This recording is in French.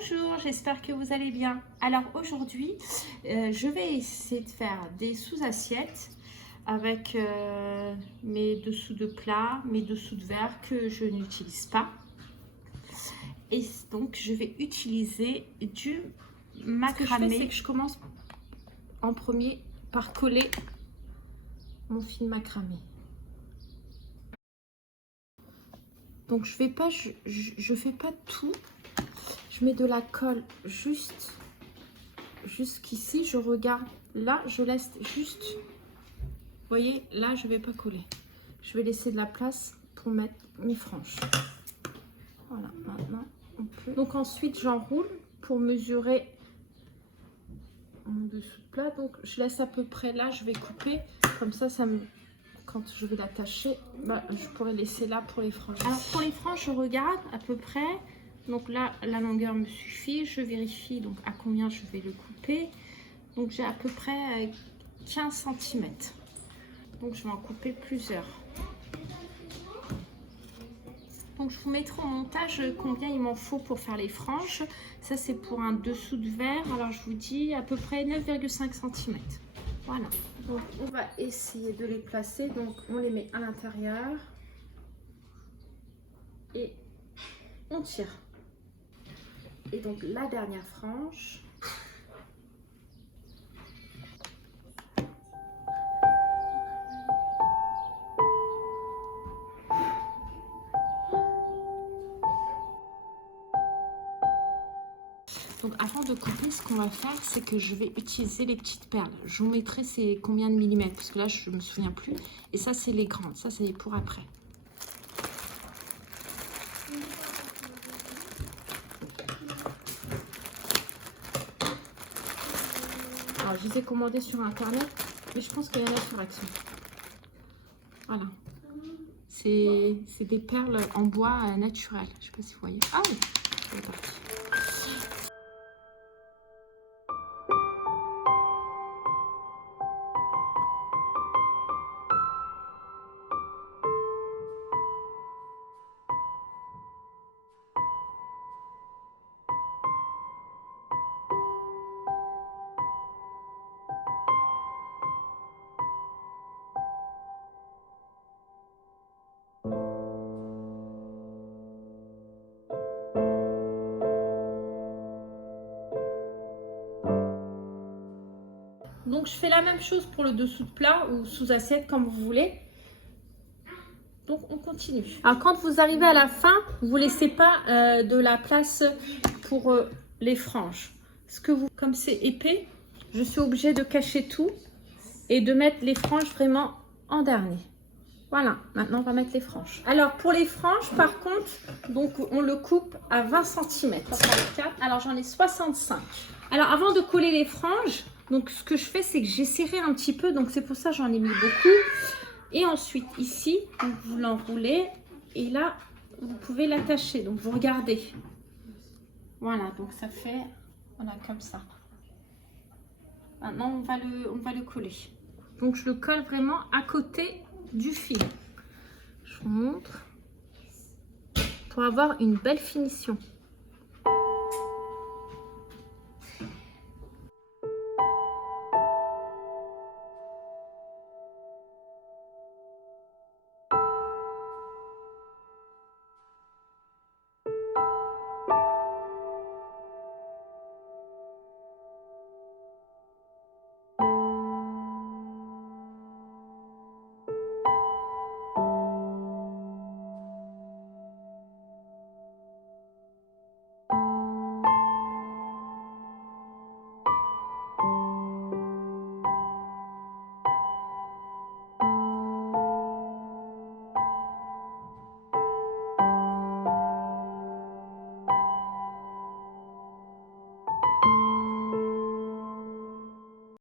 Bonjour, j'espère que vous allez bien. Alors aujourd'hui, je vais essayer de faire des sous-assiettes avec mes dessous de plat, mes dessous de verre que je n'utilise pas. Et donc je vais utiliser du macramé. Ce que je fais, c'est que je commence en premier par coller mon fil macramé. Donc je fais pas tout. Je mets de la colle jusqu'ici, je regarde là, je laisse juste, vous voyez, là je vais pas coller. Je vais laisser de la place pour mettre mes franges. Voilà, maintenant on peut. Donc ensuite j'enroule pour mesurer mon dessous de plat. Donc je laisse à peu près là, je vais couper, comme ça quand je vais l'attacher, je pourrais laisser là pour les franges. Alors pour les franges, je regarde à peu près. Donc là, la longueur me suffit. Je vérifie donc à combien je vais le couper. Donc j'ai à peu près 15 cm. Donc je vais en couper plusieurs. Donc je vous mettrai au montage combien il m'en faut pour faire les franges. Ça c'est pour un dessous de verre. Alors je vous dis à peu près 9,5 cm. Voilà. Donc on va essayer de les placer. Donc on les met à l'intérieur. Et on tire. Et donc la dernière frange. Donc avant de couper, ce qu'on va faire, c'est que je vais utiliser les petites perles. Je vous mettrai c'est combien de millimètres, parce que là je me souviens plus. Et ça c'est les grandes, ça c'est pour après. Alors je les ai commandées sur internet, mais je pense qu'il y en a sur Action. Voilà. C'est des perles en bois naturel. Je sais pas si vous voyez. Ah oui, c'est parti. Donc je fais la même chose pour le dessous de plat ou sous assiette comme vous voulez. Donc on continue. Alors quand vous arrivez à la fin, vous ne laissez pas de la place pour les franges. Comme c'est épais, je suis obligée de cacher tout et de mettre les franges vraiment en dernier. Voilà, maintenant on va mettre les franges. Alors pour les franges par contre, donc on le coupe à 20 cm. Alors j'en ai 65. Alors avant de coller les franges, donc ce que je fais c'est que j'ai serré un petit peu, donc c'est pour ça j'en ai mis beaucoup. Et ensuite ici, donc vous l'enroulez et là vous pouvez l'attacher. Donc vous regardez. Voilà, donc ça fait voilà comme ça. Maintenant on va le coller. Donc je le colle vraiment à côté du fil. Je vous montre pour avoir une belle finition.